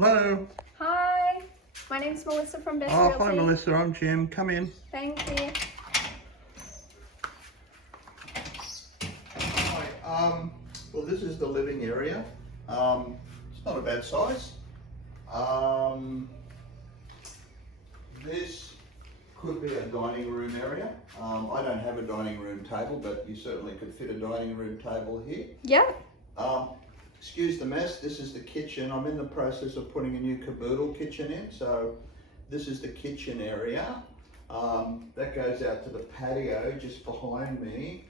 Hello. Hi, my name's Melissa from Best Oh, Realty. hi Melissa, I'm Jim. Come in. Thank you. Hi. Well, this is the living area. It's not a bad size. This could be a dining room area. I don't have a dining room table, but you certainly could fit a dining room table here. Yeah. Excuse the mess, this is the kitchen. I'm in the process of putting a new caboodle kitchen in, so this is the kitchen area. That goes out to the patio just behind me.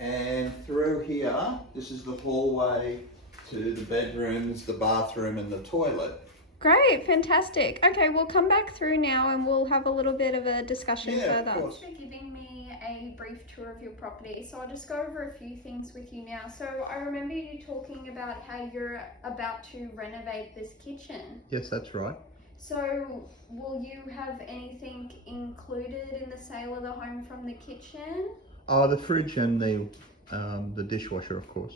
And through here, this is the hallway to the bedrooms, the bathroom and the toilet. Great, fantastic. Okay, we'll come back through now and we'll have a little bit of a discussion further. Of course. Thanks for giving me a brief tour of your property. So I'll just go over a few things with you now. So I remember you talking about how you're about to renovate this kitchen. Yes, that's right. So will you have anything included in the sale of the home from the kitchen? Oh, the fridge and the dishwasher, of course.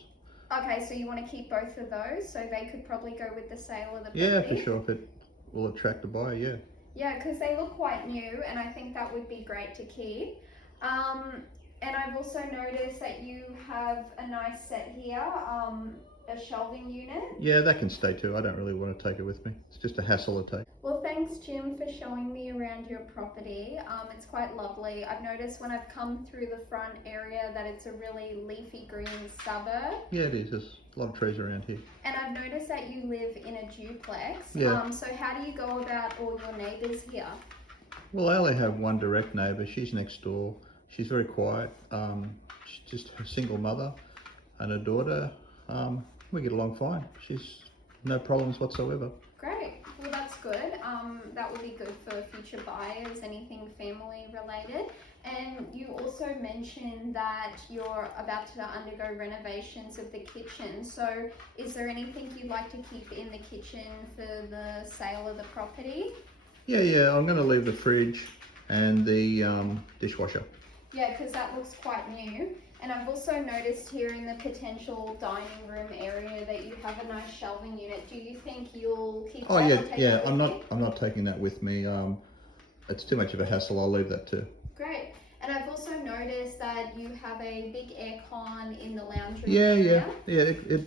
Okay, so you want to keep both of those, so they could probably go with the sale of the property? Yeah, for sure, if it will attract a buyer, yeah. Yeah, because they look quite new, and I think that would be great to keep. And I've also noticed that you have a nice set here, a shelving unit. Yeah, that can stay too. I don't really want to take it with me. It's just a hassle to take. Well, thanks, Jim, for showing me around your property. It's quite lovely. I've noticed when I've come through the front area that it's a really leafy green suburb. Yeah, it is. There's a lot of trees around here. And I've noticed that you live in a duplex. Yeah. So how do you go about all your neighbours here? Well, I only have one direct neighbour. She's next door. She's very quiet. She's just a single mother and a daughter. We get along fine. She's no problems whatsoever. Great. Well, that's good. That will be good for future buyers, anything family related. And you also mentioned that you're about to undergo renovations of the kitchen. So is there anything you'd like to keep in the kitchen for the sale of the property? Yeah. I'm going to leave the fridge and the dishwasher. Yeah, because that looks quite new. And I've also noticed here in the potential dining room area that you have a nice shelving unit. Do you think you'll keep Oh that? yeah, or take yeah. it with you? I'm not taking that with me. It's too much of a hassle. I'll leave that too. Great. And I've also noticed that you have a big aircon in the lounge room Yeah. area.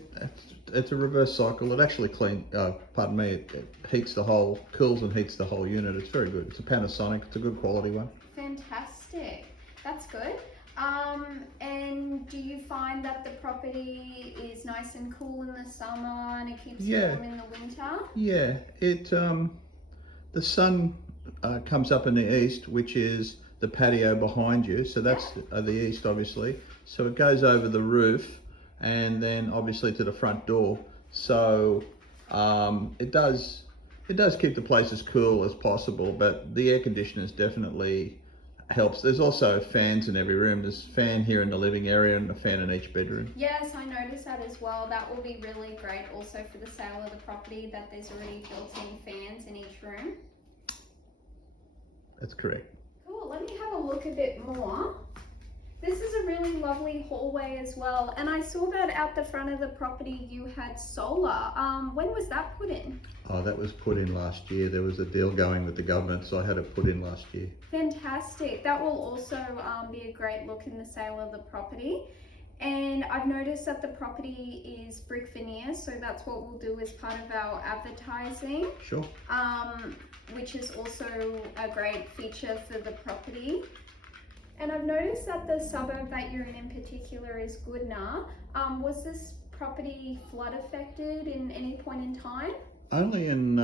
It's a reverse cycle. It actually it heats the whole, cools and heats the whole unit. It's very good. It's a Panasonic. It's a good quality one. Fantastic. That's good. And do you find that the property is nice and cool in the summer and it keeps you warm in the winter? Yeah. The sun comes up in the east, which is the patio behind you. So that's the east, obviously. So it goes over the roof and then obviously to the front door. So it does keep the place as cool as possible, but the air conditioners definitely helps. There's also fans in every room. There's a fan here in the living area and a fan in each bedroom. Yes, I noticed that as well. That will be really great also for the sale of the property, that there's already built-in fans in each room. That's correct. Cool, let me have a look a bit more. This is a really lovely hallway as well, and I saw that out the front of the property you had solar. When was that put in? Oh, that was put in last year. There was a deal going with the government, so I had it put in last year. Fantastic. That will also be a great look in the sale of the property. And I've noticed that the property is brick veneer, so that's what we'll do as part of our advertising. Sure. Which is also a great feature for the property. And I've noticed that the suburb that you're in particular is Goodna. Was this property flood affected in any point in time? Only in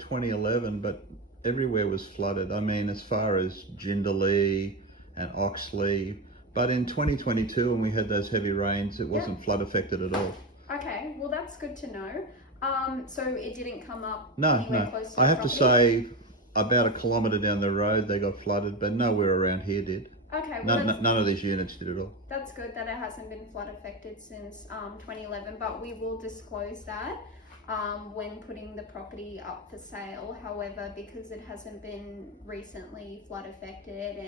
2011, but everywhere was flooded. I mean, as far as Jindalee and Oxley. But in 2022, when we had those heavy rains, it wasn't flood affected at all. Okay, well that's good to know. So it didn't come up No. close to the I have property? to say, about a kilometre down the road, they got flooded, but nowhere around here did. Okay, well None of these units did at all. that's good that it hasn't been flood affected since 2011, but we will disclose that when putting the property up for sale. However, because it hasn't been recently flood affected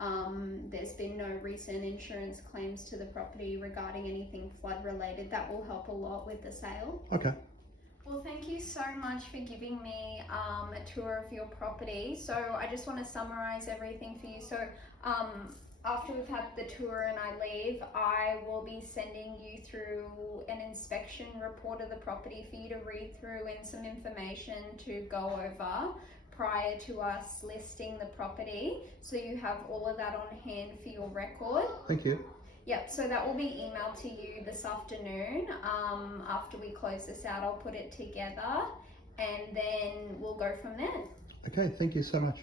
and there's been no recent insurance claims to the property regarding anything flood related, that will help a lot with the sale. Okay. Well, thank you so much for giving me a tour of your property. So I just want to summarize everything for you. So after we've had the tour and I leave, I will be sending you through an inspection report of the property for you to read through and some information to go over prior to us listing the property. So you have all of that on hand for your record. Thank you. Yep, so that will be emailed to you this afternoon. After we close this out, I'll put it together and then we'll go from there. Okay, thank you so much.